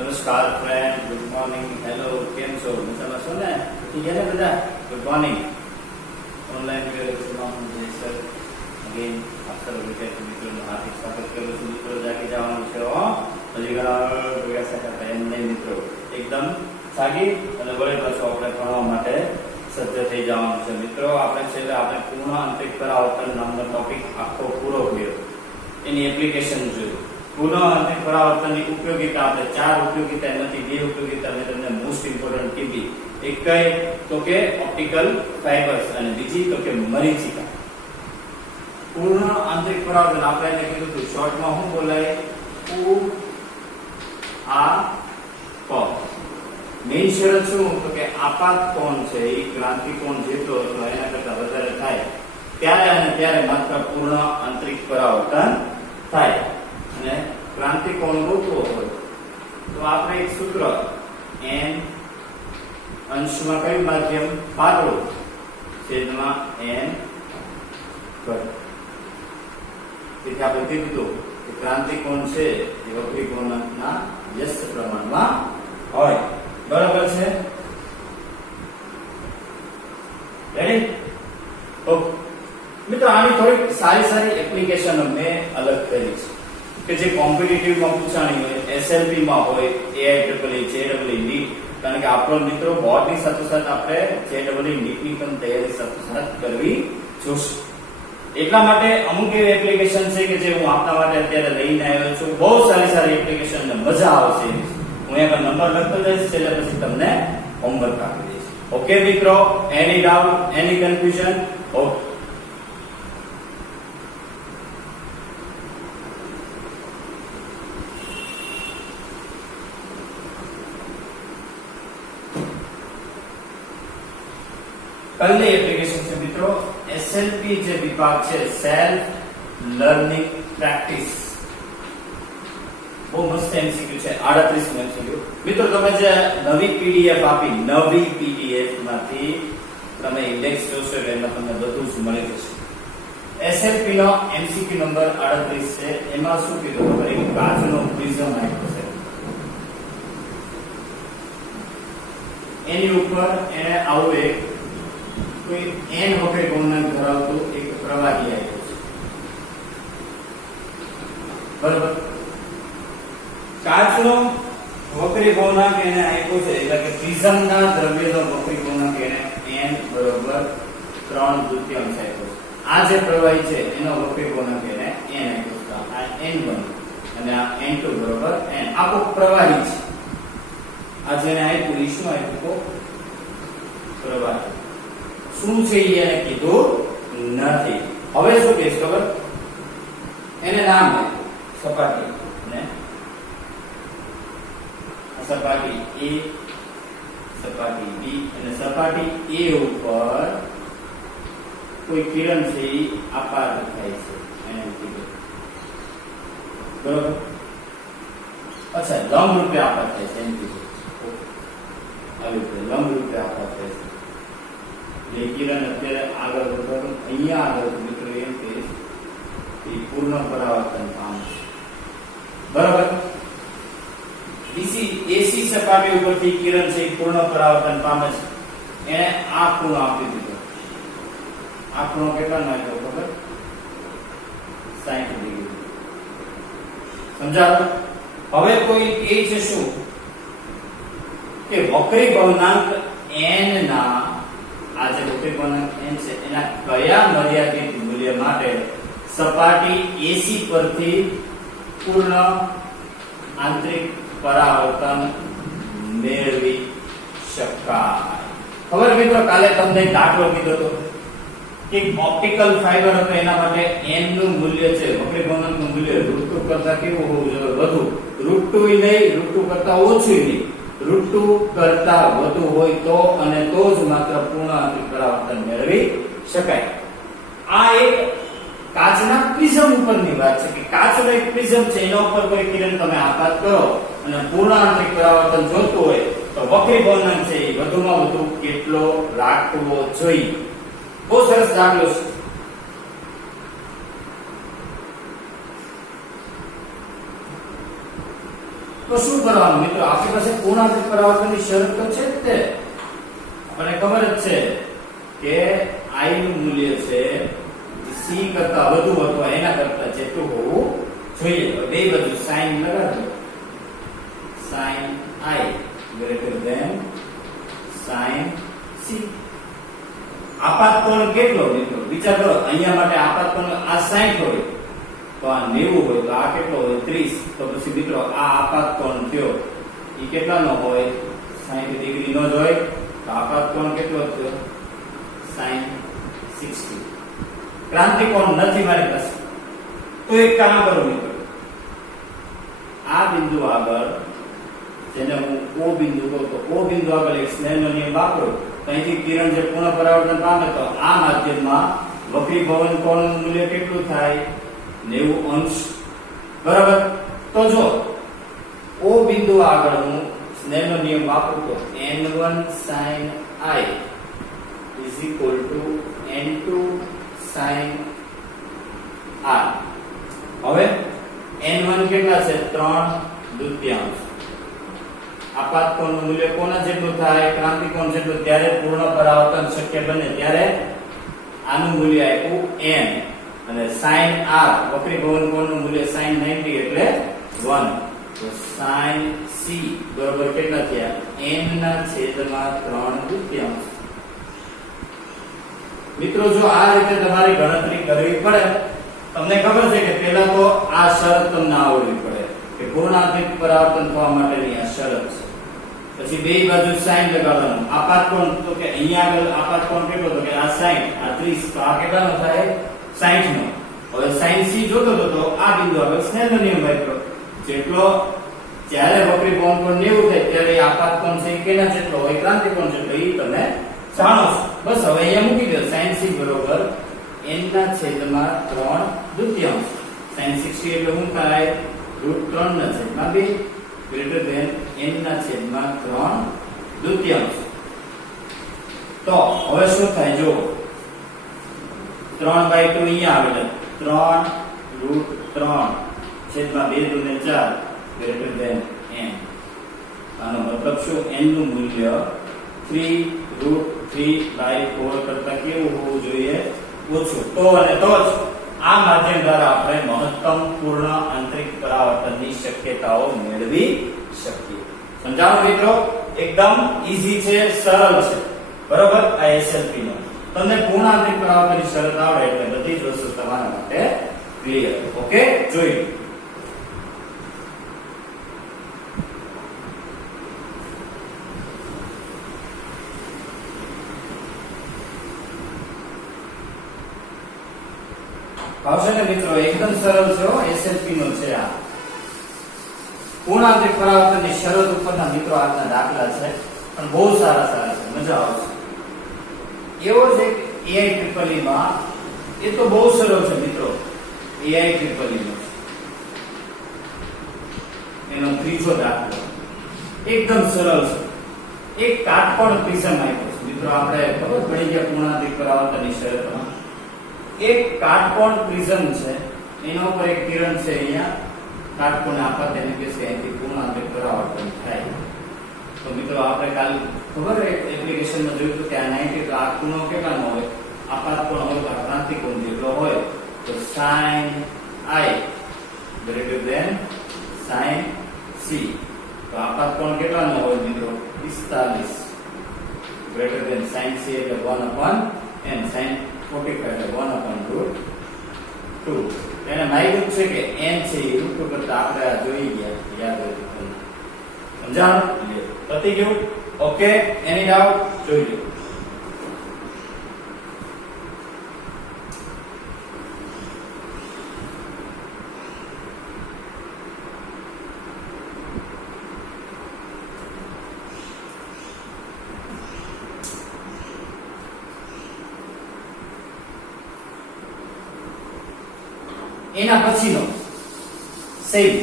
નમસ્કાર friend, good morning, hello, કેમ છો? મજામાં છો ને? ઠીક છે ને બધા? Good morning. ઓનલાઈન વિડિયોમાં હું જય સર અગેન આપ સર્વ વિદ્યાર્થી મિત્રોનું હાર્દિક સ્વાગત કરું છું. મિત્રો જાગી જવાનું છે હો, હજી ઘણા ભેગા થયા એમ નહીં મિત્રો, એકદમ જાગી અને વળી પાછું આપણે ભણવા માટે સજ્જ થઈ જવાનું છે. મિત્રો આપણે પૂર્ણ આંતરિક પરાવર્તન નામનો ટોપિક આખો પૂરો કર્યો, એની એપ્લિકેશન જોયું. પૂર્ણ આંતરિક પરાવર્તનની ઉપયોગિતા આપણે 4 ઉપયોગિતા નથી, 2 ઉપયોગિતા મેં તમને મોસ્ટ ઇમ્પોર્ટન્ટ કીધી. એક કઈ તો કે ઓપ્ટિકલ ફાઇબર્સ અને બીજી તો કે મરીચિકા. પૂર્ણ આંતરિક પરાવર્તન આપણે એને કીધું હતું શોર્ટમાં શું બોલાય? પ. મેઇન શરત શું તો કે આપાત કોણ છે એ ક્રાંતિ કોણ જેટલો હતો એના કરતા વધારે થાય ત્યારે અને ત્યારે માત્ર પૂર્ણ આંતરિક પરાવર્તન થાય. અને ક્રાંતિ કોણ ગોતવો હોય તો આપણે એક સૂત્ર n અંશમાં કયું માધ્યમ પાતળું છેદમાં n ઘન. તેથી આપણે કીધું કે ક્રાંતિ કોણ છે એ વક્રી કોણના વ્યસ્ત પ્રમાણમાં હોય. બરાબર છે? રેડી? ઓકે મિત્રો, આની થોડી સારી એપ્લિકેશન મેં અલગ કરી છે કે જે કોમ્પિટિટિવ માં પૂછાણી હોય, એસએલપી માં હોય, એઆઈઇઈ, જેઈઈ, નીટ. કારણ કે આપણો મિત્રો બોર્ડની સાથે આપણે જેઈઈ નીટની પણ તૈયારી સાથે કરવી જોશે. એટલા માટે અમુક એવી એપ્લિકેશન છે કે જે હું આપના માટે અત્યારે લઈને આવ્યો છું. બહુ સારી એપ્લિકેશન ને મજા આવશે. હું એક નંબર લખતો જઈશ, એટલે પછી તમને હોમવર્ક આપી દઈશ. ઓકે મિત્રો, એની ડાઉટ, એની કન્ફ્યુઝન? ઓકે. પહેલી એપ્લિકેશન છે મિત્રો એસએલપી જે વિભાગ છે, સેલ્ફ લર્નિંગ પ્રેક્ટિસ. બહુ મસ્ત એમસીક્યુ છે, 38 નું એમસીક્યુ. મિત્રો તમે જે નવી પીડીએફ આપી, નવી પીડીએફ માંથી તમે ઇન્ડેક્સ જોશો એટલે એમાં તમને બધું જ મળી જશે. એસએલપી નો એમસીક્યુ નંબર 38 છે. એમાં શું કીધું ખબર? એક કાચનો પ્રિઝમ આપ્યો છે, એની ઉપર એને આવું એક કોઈ n વખત ગુણન ધરાવતું એક પ્રવાહી આપ્યું છે. બરાબર? કાચનો વક્રી ગુણાંક એને આપ્યો છે, એટલે કે પ્રિઝમના દ્રવ્યનો વક્રી ગુણાંક એને n બરોબર 3/2 આપ્યો છે. આ જે પ્રવાહી છે એનો વક્રી ગુણાંક એને n આપ્યો છે. આ n1 અને આ n2 બરોબર n. આખો પ્રવાહી છે. આ જેને આપ્યું ઈ શું આપ્યું? પ્રવાહી. શું છે એને કીધું નથી. હવે શું કહીશ ખબર? એને નામ આપ્યું સપાટી, ને સપાટી A, સપાટી B, અને સપાટી A ઉપર કોઈ કિરણ છે એ આપાત થાય છે એને કીધું. બરોબર? અચ્છા, લંબ રૂપે આપાત થાય છે એમ કીધું. આવી રીતે લંબ રૂપે આપાત થાય છે. જે કિરણ અત્યારે આગળ વધવાનું અહીંયા આગળ મિત્રો એમ કે એ પૂર્ણ પરાવર્તન પામે. બરાબર? એસી સપાટી ઉપરથી કિરણ છે એ પૂર્ણ પરાવર્તન પામે છે. એને આ ખૂણો આપી દીધો. આ ખૂણો કેટલા નો આપ્યો ખબર? 60 ડિગ્રી. સમજાયું? હવે કોઈ એ છે શું કે વક્રી ભવનાંક n ના આ જે વક્રી ભવનાંક n છે એના કયા મર્યાદિત મૂલ્ય માટે સપાટી AC પરથી પૂર્ણ આંતરિક પરાવર્તન મેળવી શકાય. ખબર મિત્રો, કાલે તમને દાખલો કીધો હતો કે ઓપ્ટિકલ ફાઇબર હતો, એના માટે n નું મૂલ્ય છે, વક્રી ભવનાંકનું મૂલ્ય √2 કરતા કેવું હોવું જોઈએ? વધુ. √2 નહીં, √2 કરતા ઓછું નહીં, √2 કરતા વધુ હોય તો અને તો જ માત્ર પૂર્ણ આંતરિક પરાવર્તન મેળવી શકાય. આ એક કાચના પ્રિઝમ ઉપરની વાત છે કે કાચનો એક પ્રિઝમ છે, એના ઉપર કોઈ કિરણ તમે આઘાત કરો અને પૂર્ણ આંતરિક પરાવર્તન જોતું હોય તો વક્રી ભવનાંક છે એ વધુમાં વધુ કેટલો રાખવો જોઈએ? બહુ સરસ દાખલો છે. તો શું કરવાનું મિત્રો? આપણી પાસે પૂર્ણાંક પરાવર્તનની શરત તો છે જ તે. આપણને ખબર જ છે કે i નું મૂલ્ય છે c કરતા વધુ અથવા એના કરતા જેટલું હોવું જોઈએ. બે બાજુ sin લગાડો. sin i greater than sin c. આપાત કોણ કેટલો મિત્રો? વિચાર કરો. અહીંયા માટે આપાત કોણ આ 60 હોય તો આ 90 હોય તો આ કેટલો હોય? 30. તો પછી મિત્રો આ આપાત કોણ થયો એ કેટલાનો હોય? 60 ડિગ્રી નો જ હોય. તો આપાત કોણ કેટલો થયો? sin 60. ક્રાંતિ કોણ નથી મારી પાસે. તો એક કામ કરો મિત્રો, આ બિંદુ આગળ જેને હું O બિંદુ કહું તો O બિંદુ આગળ એક સ્નેલનો નિયમ વાપરો. અહીંથી કિરણ જે પૂર્ણ પરાવર્તન પામે તો આ માધ્યમમાં વક્રીભવન કોણનું મૂલ્ય કેટલું થાય? 90 અંશ. બરાબર. તો જો O બિંદુ આગળ હું સ્નેલનો નિયમ વાપરું તો n1 sin i is equal to n2 sin r. હવે n1 કેટલા છે? 3/2. આપાત કોણનું મૂલ્ય કોના જેટલું થાય? ક્રાંતિ કોણ જેટલું. ત્યારે પૂર્ણ પરાવર્તન શક્ય બને ત્યારે આનું મૂલ્ય આપ્યું n અને sin r વક્રીભવન કોણનું મૂલ્ય sin 90 એટલે 1. તો sin c બરાબર કેટલા થયા? n ના છેદમાં 3/2. મિત્રો જો આ રીતે તમારી ગણતરી કરવી પડે, તમને ખબર છે કે પહેલા તો આ શરત તમને આવડવી પડે કે પૂર્ણાંક પરાવર્તન થવા માટેની આ શરત છે. પછી બે બાજુ sin લગાડવાનું. આપાત કોણ તો કે અહીંયા આગળ આપાત કોણ કેટલો? તો કે આ 60 આ 30. તો આ કેટલાનો થાય? 60 નો. હવે sin c જોતો તો આ બિંદુ આગળ સ્નેલનો નિયમ વાપરો. જેટલો જ્યારે વક્રીભવન કોણ 90 થાય ત્યારે આપાત કોણ છે કેના જેટલો હોય? ક્રાંતિ કોણ જેટલો એ તમે જાણો છો. બસ હવે અહીંયા મૂકી દો. sin c બરોબર n ના છેદમાં 3/2. sin 60 એટલે શું થાય? √3 ના છેદમાં 2 greater than n ના છેદમાં 3/2. તો હવે શું થાય? જો 3/2 અહીંયા આવે 3√3 છેદમાં 2 * 4 greater than n. આનો મતલબ શું? n નું મૂલ્ય 3√3/4 કરતા કેવું હોવું જોઈએ? ઓછું. તો અને તો જ આ માધ્યમ દ્વારા આપણે મહત્તમ પૂર્ણ આંતરિક પરાવર્તનની શક્યતાઓ મેળવી શકીએ. સમજાવો મિત્રો? એકદમ ઈઝી છે, સરળ છે. બરોબર. આ SLP નો તમને પૂર્ણ આંતરિક પરાવર્તનની શરત આવડે એટલે બધી જ વસ્તુ તમારા માટે ક્લિયર. ઓકે, જોઈએ. આવશે ને મિત્રો? એકદમ સરળ છે. SLP નો છે આ. પૂર્ણાંક પરાવર્તનની શરત ઉપરના મિત્રો આજના દાખલા છે, પણ બહુ સારા છે, મજા આવશે. એવો છે AI માં એ તો બહુ સરળ છે મિત્રો. AI નો એનો ત્રીજો દાખલો એકદમ સરળ છે. એક કાટકોણ પ્રિઝમ આપ્યો છે મિત્રો. આપણે ખબર પડી ગયા પૂર્ણાંક પરાવર્તનની શરતમાં. એક કાટકોણ પ્રિઝમ છે, એના ઉપર એક કિરણ છે. અહીંયા કાટકોણ આપાત એને કે છે એથી પૂર્ણાંક પરાવર્તન થાય. તો મિત્રો આપણે કાલ ખબર એપ્લિકેશનમાં જોયું હતું કે આ 90 તો આ ખૂણો કેટલાનો હોય? આપાત કોણ હોય તો ક્રાંતિ કોણ જેટલો હોય. તો sin i greater than sin c. તો આપાત કોણ કેટલાનો હોય મિત્રો? 45 greater than sin c એટલે 1/n. sin 45 એટલે 1/√2. એને માહિતી છે કે n છે એ √2 કરતા આપણે આ જોઈ ગયા. યાદ હોય સમજાણું? પતી ગયું? Okay, any doubt? જોઈ લો. એના પછીનો સેમ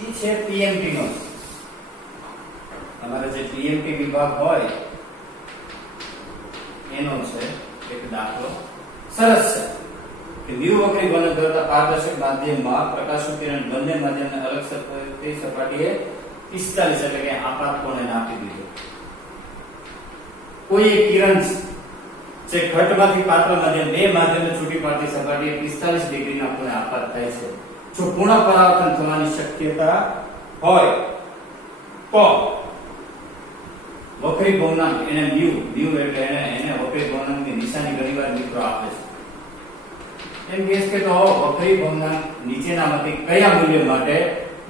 ઈ છે PMT નો. તમારે જે PMT વિભાગ હોય એનો છે એક દાખલો. સરસ છે. કે મ્યુ વક્રી બને ધરાવતા પારદર્શક માધ્યમમાં પ્રકાશનું કિરણ બંને માધ્યમને અલગ સપાટીએ 45 એટલે કે આપાત કોણે આપી દીધો. કોઈ એક કિરણ જે ઘટમાંથી પાત્ર માધ્યમ બે માધ્યમને છૂટી પાડતી સપાટીએ 45 ડિગ્રીના ખૂણે આપાત થાય છે. જો પૂર્ણ પરાવર્તન થવાની શક્યતા હોય તો વક્રી ભવનાંક એને મ્યુ એટલે એને વક્રી ભવનાંકની નિશાની ઘણીવાર મિત્રો આપે છે. એમ કહે છે કે તો વક્રી ભવનાંક નીચેનામાંથી કયા મૂલ્ય માટે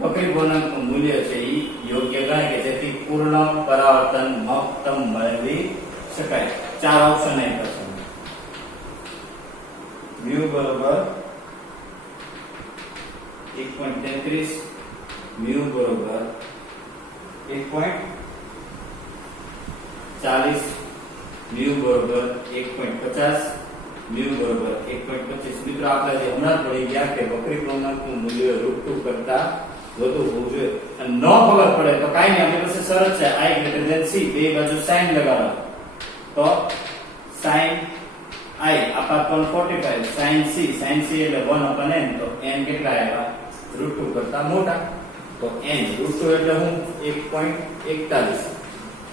વક્રી ભવનાંકનું મૂલ્ય છે એ યોગ્ય ગણાય કે જેથી પૂર્ણ પરાવર્તન મહત્તમ મેળવી શકાય. ચાર ઓપ્શન અહીં પસંદ. મ્યુ બરોબર 1.33, મ્યુ બરોબર 1.40, મ્યુ બરોબર 1.50, મ્યુ બરોબર 1.25. મિત્રો આપણે જે હમણાં પડી ગયા કે વક્રી ભવનાંકનું મૂલ્ય √2 કરતા વધુ હોવું જોઈએ. અને ન ખબર પડે તો કાઈ નહીં, આપણી પાસે શરત છે i > c. બે બાજુ sin લગાડો તો sin i આપાત કોણ 45, sin c એટલે 1/n તો n કેટલા આવ્યા √2 કરતા મોટા તો n √2 એટલે હું 1.41.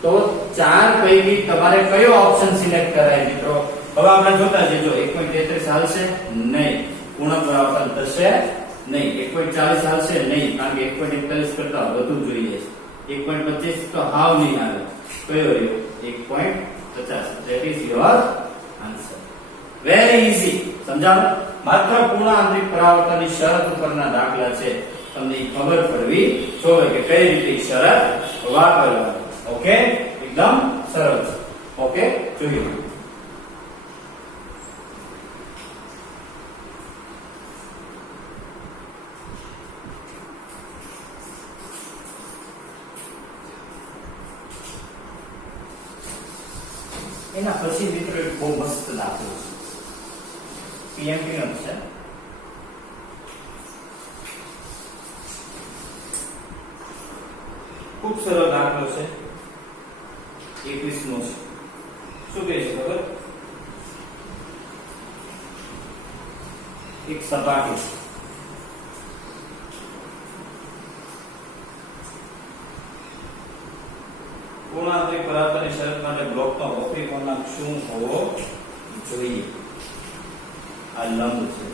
તો ચાર પૈકી તમારે કયો ઓપ્શન સિલેક્ટ કરાય મિત્રો? હવે આપણે જોતા જજો. 1.33 હાલશે નહીં, પૂર્ણ પરાવર્તન થશે નહીં. 1.40 હાલશે નહીં, કારણ કે 1.41 કરતા વધુ જોઈએ છે. 1.25 તો હાવ નહીં આવે. કયો રહ્યો? 1.50. That is your answer. Very easy. સમજાણું? માત્ર પૂર્ણ આંતરિક પરાવર્તનની શરત ઉપરના દાખલા છે. તમને ખબર પડવી જોઈએ કે કઈ રીતે શરત વાપરવાની. ઓકે, એકદમ સરળ છે. ઓકે, જોઈએ. એના પછી મિત્રો એક બહુ મસ્ત દાખલો છે. પીએમટી નો છે. ખૂબ સરળ દાખલો છે. 21 નો છે. શું કહે છે ખબર? એક સપાટી પૂર્ણ આંતરિક પરાવર્તનની શરત માટે બ્લોકનો વક્રી ભવનાંક શું હોવો જોઈએ? આ લંબ છે.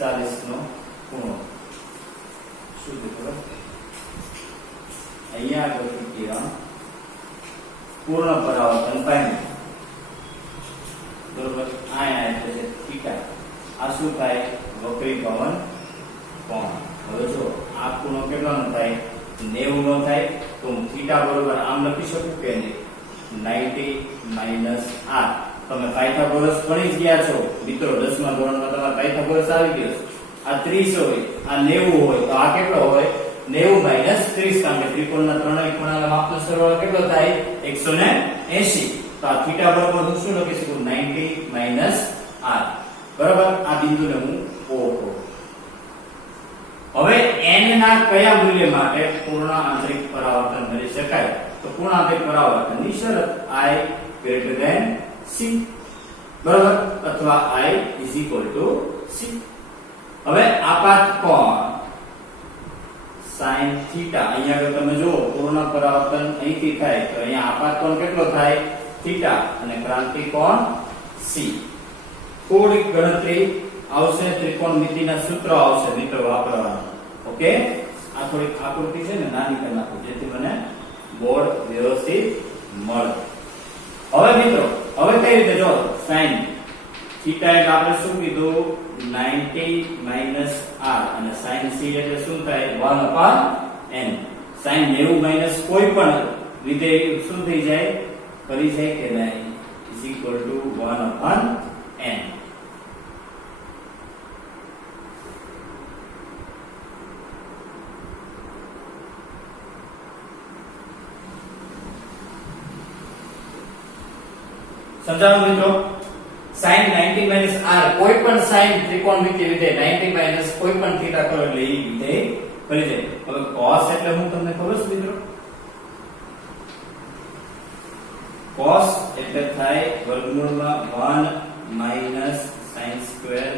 45 નો ખૂણો શું છે ખબર? અહીંયા આગળ કિરણ પૂર્ણ પરાવર્તન પામ્યું બરોબર. આ એટલે છે થીટા. આ શું થાય? વક્રી ભવન કોણ. હવે જો આ ખૂણો કેટલો નો થાય? 90 નો થાય. તો હું થીટા બરોબર આમ લખી શકું કે નહીં? 90 - r. તમે પાયથાગોરસ ભણી જ ગયા છો મિત્રો. 10મા ધોરણમાં તમારે પાયથાગોરસ આવી ગયો છે. આ 30 હોય, આ 90 હોય, તો આ કેટલો હોય? 90 - 30. કારણ કે ત્રિકોણના ત્રણેય ખૂણાના માપનો સરવાળો કેટલો થાય? 180. તો આ થીટા બરોબર હું શું લખી શકું? 90 - r. બરાબર. આ બિંદુને હું O કહું. હવે n ના કયા મૂલ્ય માટે પૂર્ણ આંતરિક પરાવર્તન મેળવી શકાય? તો પૂર્ણ આંતરિક પરાવર્તનની શરત i > c બરાબર, અથવા i = c. હવે આપાત કોણ sin થીટા. અહીંયા આગળ તમે જુઓ પૂર્ણ પરાવર્તન અહીંથી થાય તો અહીંયા આપાત કોણ કેટલો થાય? થીટા. અને ક્રાંતિ કોણ c. થોડીક ગણતરી આવશે. ત્રિકોણમિતિના સૂત્રો આવશે મિત્રો વાપરવાના. ઓકે, આ થોડીક આકૃતિ છે ને નાની કરી નાખો જેથી મને બોર્ડ વ્યવસ્થિત મળે. હવે મિત્રો હવે કઈ રીતે જો sin થીટા એટલે આપણે શું કીધું? 90 - r. અને sin c એટલે શું થાય? 1/n. sin 90 - કોઈ પણ વિધેય શું થઈ જાય? કરી જાય કે નહીં? = 1/n. સમજાવો મિત્રો? sin 90 - r કોઈ પણ sin ત્રિકોણમિતિ વિધેય 90 - કોઈ પણ થીટા કરો એટલે એ વિધેય કરી જાય. હવે cos એટલે હું તમને ખબર છે મિત્રો? cos એટલે થાય વર્ગમૂળમાં 1 minus sin square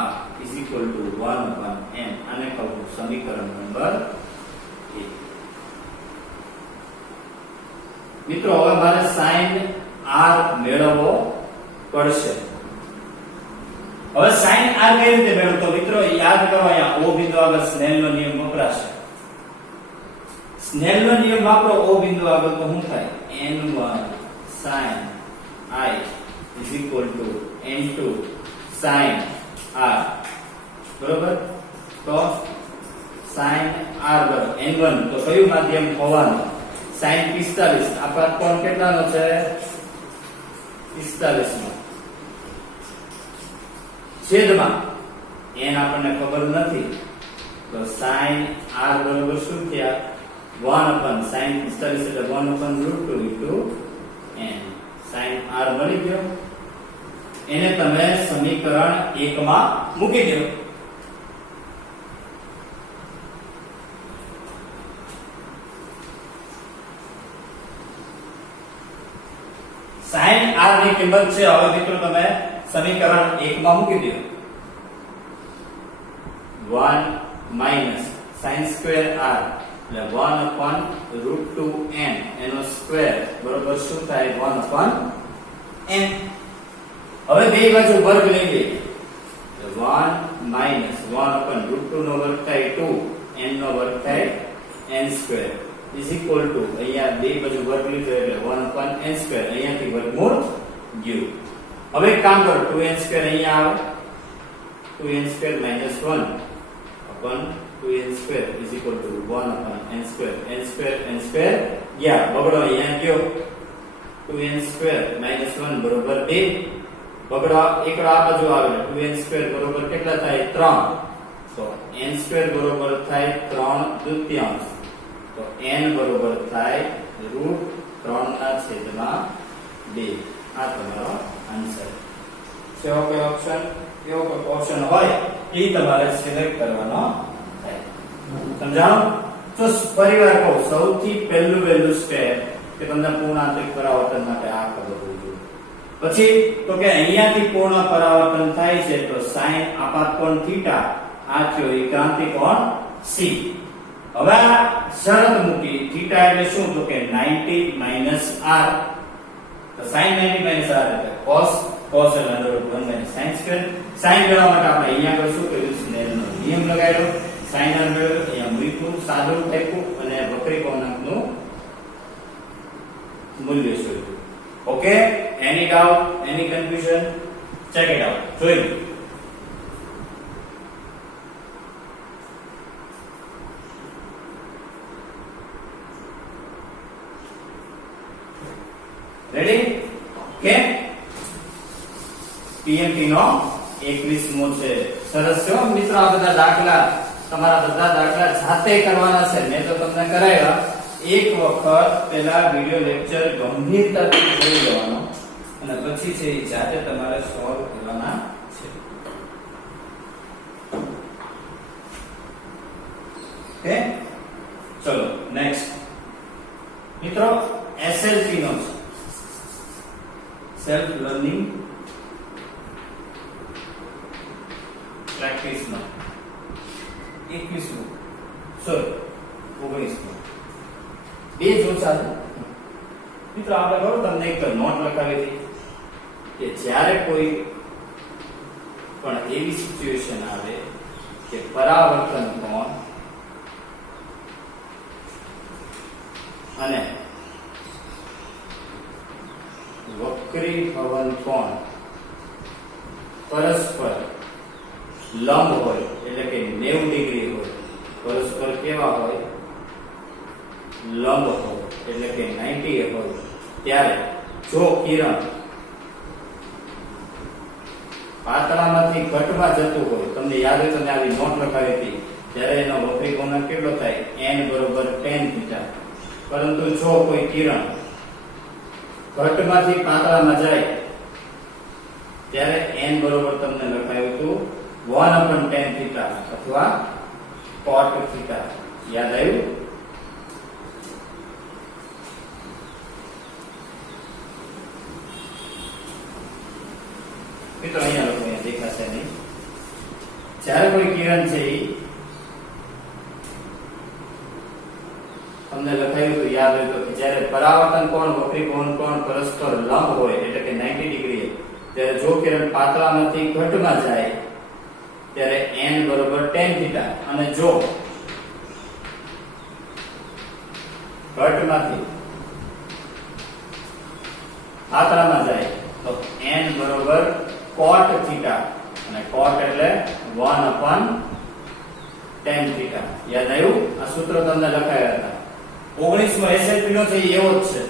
r is equal to 1 upon n. આને કહું સમીકરણ નંબર 1. મિત્રો હવે મારે sin r મેળવવો પડશે. હવે sin r કઈ રીતે મેળવતો મિત્રો યાદ કરો, અહીંયા O બિંદુ આગળ સ્નેલનો નિયમ વપરાશે. સ્નેલનો નિયમ વાપરો O બિંદુ આગળ તો શું થાય? n1 sin I is equal to n2 sin r. બરોબર? તો sin r બરાબર n1 તો કયું માધ્યમ હોવાનું? sin 45. આ પાથ કોણ કેટલાનો છે? 45 નો. છેદમાં n આપણને ખબર નથી તો sin r બરાબર શું થયા? 1 upon sin 45 એટલે 1 upon √2 into n. sin r મળી ગયો. એને તમે સમીકરણ 1 માં મૂકી દો. sin r ની કિંમત છે હવે મિત્રો તમે સમીકરણ 1 માં મૂકી દો. 1 minus sin square r એટલે 1 upon √2n એનો સ્ક્વેર બરોબર શું થાય? 1 upon n. હવે બે બાજુ વર્ગ લઈ લઈએ. 1 minus 1 upon √2 નો વર્ગ થાય 2, n નો વર્ગ થાય n square is equal to અહીંયા બે બાજુ વર્ગ લીધો એટલે 1 upon n સ્ક્વેર અહીંયાથી વર્ગમૂળ ગયું. હવે એક કામ કરો 2n સ્ક્વેર અહીંયા આવે 2n square minus 1 upon 2n square is equal to 1 upon n square n square ગયા બગડો અહીંયા ગયો 2n સ્ક્વેર minus 1 બરોબર 2 બગડો એકડો આ બાજુ આવે 2n સ્ક્વેર બરોબર કેટલા થાય? 3. તો n સ્ક્વેર બરોબર થાય 3/2 તો n બરોબર થાય √3/2. આ તમારો આન્સર. કેવો કોઈ ઓપ્શન કેવો કોઈ ઓપ્શન હોય એ તમારે સિલેક્ટ કરવાનો થાય. સમજાણો? તો પરિવાર કહો સૌથી પહેલું સ્ટેપ કે તમને પૂર્ણાંતિક પરાવર્તન માટે આ ખબર હોવી જોઈએ. પછી તો કે અહીંયાથી પૂર્ણ પરાવર્તન થાય છે તો sin આપાત કોણ થીટા આ થયો એ ક્રાંતિક કોણ c. હવે આ શરત મૂકી થીટા એટલે શું? તો કે 90 - r તો sin 90 - r એટલે cos એટલે √1 sin સ્ક્વેર. sin મેળવવા માટે આપણે અહીંયા આગળ શું કર્યું? સ્નેલનો નિયમ લગાવ્યો. sin r મેળવ્યો અહીંયા મૂક્યું સાદું લખ્યું અને વક્રી કોણાંકનું મૂલ્ય શોધ્યું. Okay, any doubt any confusion? Check it out. જોઈ રેડી? ઓકે, PMT નો 21મો છે. સરસ છે મિત્રો. આ બધા દાખલા તમારા બધા દાખલા જાતે કરવાના છે. મેં તો તમને કરાવ્યા. એક વખત પેલા વિડિયો લેક્ચર ગંભીરતાથી જોઈ લેવાનો અને પછી છે એ જાતે તમારે સોલ્વ કરવાના છે. ઓકે, ચલો નેક્સ્ટ મિત્રો SLP નો છે. સેલ્ફ લર્નિંગ પ્રેક્ટિસ નો 21મો સોરી 19મો બે જો ચાલે મિત્રો. આપણે કહો તમને એક નોટ લખાવી હતી કે જ્યારે કોઈ પણ એવી સિચ્યુએશન આવે કે પરાવર્તન કોણ અને વક્રીભવન કોણ પરસ્પર લંબ હોય એટલે કે 90 ડિગ્રી હોય, પરસ્પર કેવા હોય? લંબ હોય એટલે કે 90 હોય. ત્યારે જો કિરણ પાતળામાંથી ઘટમાં જતું હોય, તમને યાદ હોય તમે આવી નોટ લખાવી હતી ત્યારે એનો વક્રી કોણ કેટલો થાય? n બરોબર tan થીટા. પરંતુ જો કોઈ કિરણ ઘટમાંથી પાતળામાં જાય ત્યારે n બરોબર તમને લખાયું હતું 1 upon tan થીટા અથવા cot થીટા. યાદ આવ્યું? મિત્રો અહીંયા લખો, અહીંયા દેખાશે નહીં. જ્યારે કોઈ કિરણ છે ઈ તમને લખાયું તો યાદ હોય તો કે જ્યારે પરાવર્તન કોણ વક્રીભવન કોણ પરસ્પર લંબ હોય એટલે કે 90 ડિગ્રી, ત્યારે જો કિરણ પાતળામાંથી ઘટમાં જાય ત્યારે n બરોબર tan થીટા, અને જો ઘટમાંથી પાતળામાં જાય તો n બરોબર cot થીટા, અને cot એટલે 1/tan થીટા. યાદ આવ્યું? આ સૂત્ર તમને લખાયા હતા 19મો SLP નો છે એવો જ છે.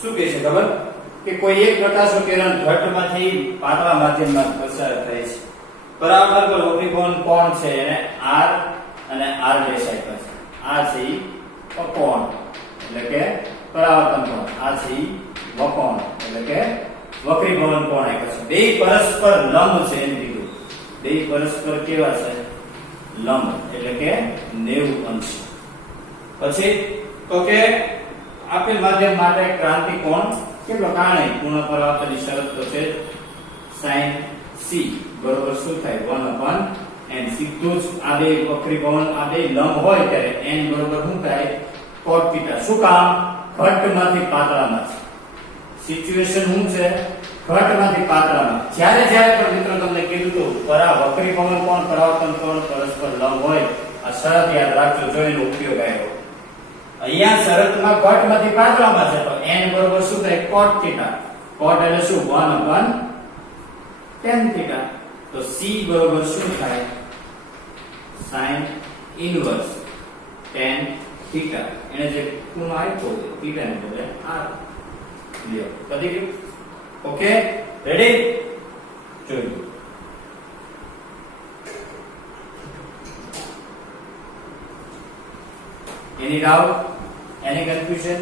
શું કહે છે ખબર? કે કોઈ એક પ્રકાશનું કિરણ ઘટમાંથી પાતળા માધ્યમમાં પસાર થાય છે. પરાવર્તન પર વક્રીકોણ કોણ છે એને r અને r ડેશ આપ્યા છે. આ છે અકોણ એટલે કે પરાવર્તન કોણ, આ છે વકોણ એટલે કે વક્રીભવન કોણ આપ્યા છે. બે પરસ્પર લંબ છે એમ કીધું. બે પરસ્પર કેવા છે? લંબ એટલે કે 90 અંશ. પછી તો કે આપેલ માધ્યમ માટે ક્રાંતિ કોણ કેટલો? કારણ પૂર્ણ પરાવર્તનની શરત તો છે sin c બરોબર શું થાય 1/n. સીધું જ આ બે વક્રીભવન આ બે લંબ હોય ત્યારે n બરોબર શું થાય? cot θ. શું કામ? ઘટમાંથી પાતળામાં છે. સિચ્યુએશન શું છે? ઘટમાંથી પાતળામાં. જ્યારે જ્યારે પણ મિત્રો તમને કીધું તો વક્રીભવન કોણ પરાવર્તન કોણ પરસ્પર લંબ હોય, આ શરત યાદ રાખજો, જો એનો ઉપયોગ આવ્યો. અહીંયા શરતમાં ઘટમાંથી પાતળામાં છે તો n બરોબર શું થાય? cot θ. cot એટલે શું? 1/tan θ. તો c બરોબર શું થાય? sin inverse tan θ. એને જે ખૂણો આપ્યો છે θ ને બદલે r લ્યો. પતી ગયું? Okay, ready? જોઈ Any doubt? Any confusion?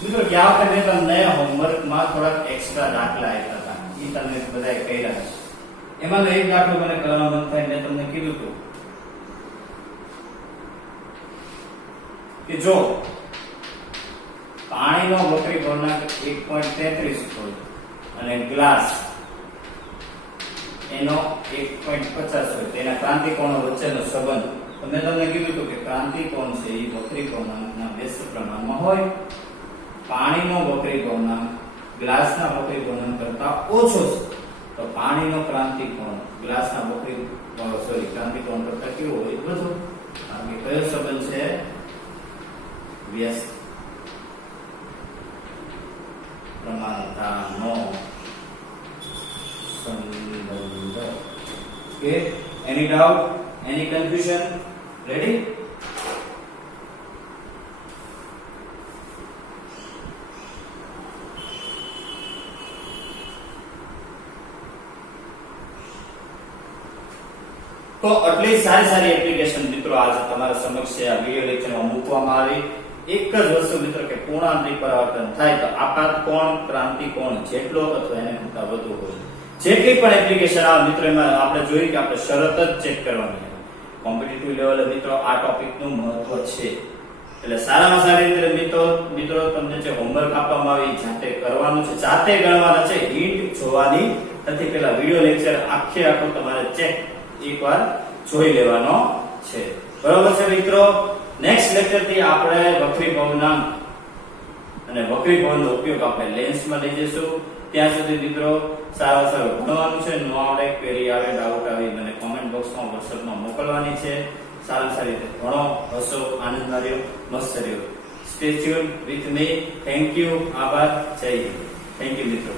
મિત્રો ગયા વખતે મેં તમને હોમવર્ક માં થોડાક એક્સ્ટ્રા દાખલા આપ્યા હતા, એ તમને બધાએ કર્યા છે. એમાં એક દાખલો મને કરવાનો મન થાય મેં તમને કીધું હતું કે જો પાણીનો વક્રીભવનાંક 1.33 હોય અને ગ્લાસ એનો 1.50 હોય, તેના ક્રાંતિકોણો વચ્ચેનો સંબંધ. તો મેં તમને કીધું હતું કે ક્રાંતિકોણ છે એ વક્રીભવનાંકના વ્યસ્ત પ્રમાણમાં હોય. પાણીનો વક્રીભવનાંક ગ્લાસના વક્રીભવનાંક કરતા ઓછો છે તો પાણીનો ક્રાંતિકોણ ગ્લાસના ક્રાંતિકોણ કરતા કેવો હોય? વધુ. કારણ કે કયો સંબંધ છે? વ્યસ્ત પ્રમાણતાનો સંબંધ. Okay, any doubt? Any confusion? Ready? તો આટલી સારી એપ્લિકેશન મિત્રો આજે તમારા સમક્ષ આ વિડિયો લેક્ચરમાં મૂકવામાં આવી. એક જ વસ્તુ મિત્રો કે પૂર્ણાંતિક પરાવર્તન થાય તો આપાત કોણ ક્રાંતિકોણ જેટલો અથવા એને કરતા વધુ હોય. જેટલી પણ એપ્લિકેશન આવે મિત્રો એમાં આપણે જોઈએ કે આપણે શરત જ ચેક કરવાની. કોમ્પિટિટિવ લેવલે મિત્રો આ ટોપિકનું મહત્વ છે. એટલે સારામાં સારી રીતે મિત્રો તમને જે હોમવર્ક આપવામાં આવે એ જાતે કરવાનું છે, જાતે ગણવાના છે, હિન્ટ જોવાની નથી. પેલા વિડિયો લેક્ચર આખો તમારે ચેક એકવાર જોઈ લેવાનો છે. બરોબર છે મિત્રો? નેક્સ્ટ લેક્ચર થી આપણે વક્રીભવનાંક અને વક્રીભવનનો ઉપયોગ આપણે લેન્સમાં લઈ જઈશું. ત્યાં સુધી મિત્રો સારું ભણવાનું છે. નો આવડે, ક્વેરી આવે, ડાઉટ આવે મને કોમેન્ટ બોક્સમાં WhatsAppમાં મોકલવાની છે. સારી રીતે ભણો, હસો, આનંદ માર્યો, મસ્ત રહ્યો. Stay tune with me. Thank you. આભાર. જય હિન્દ. થેન્ક યુ મિત્રો.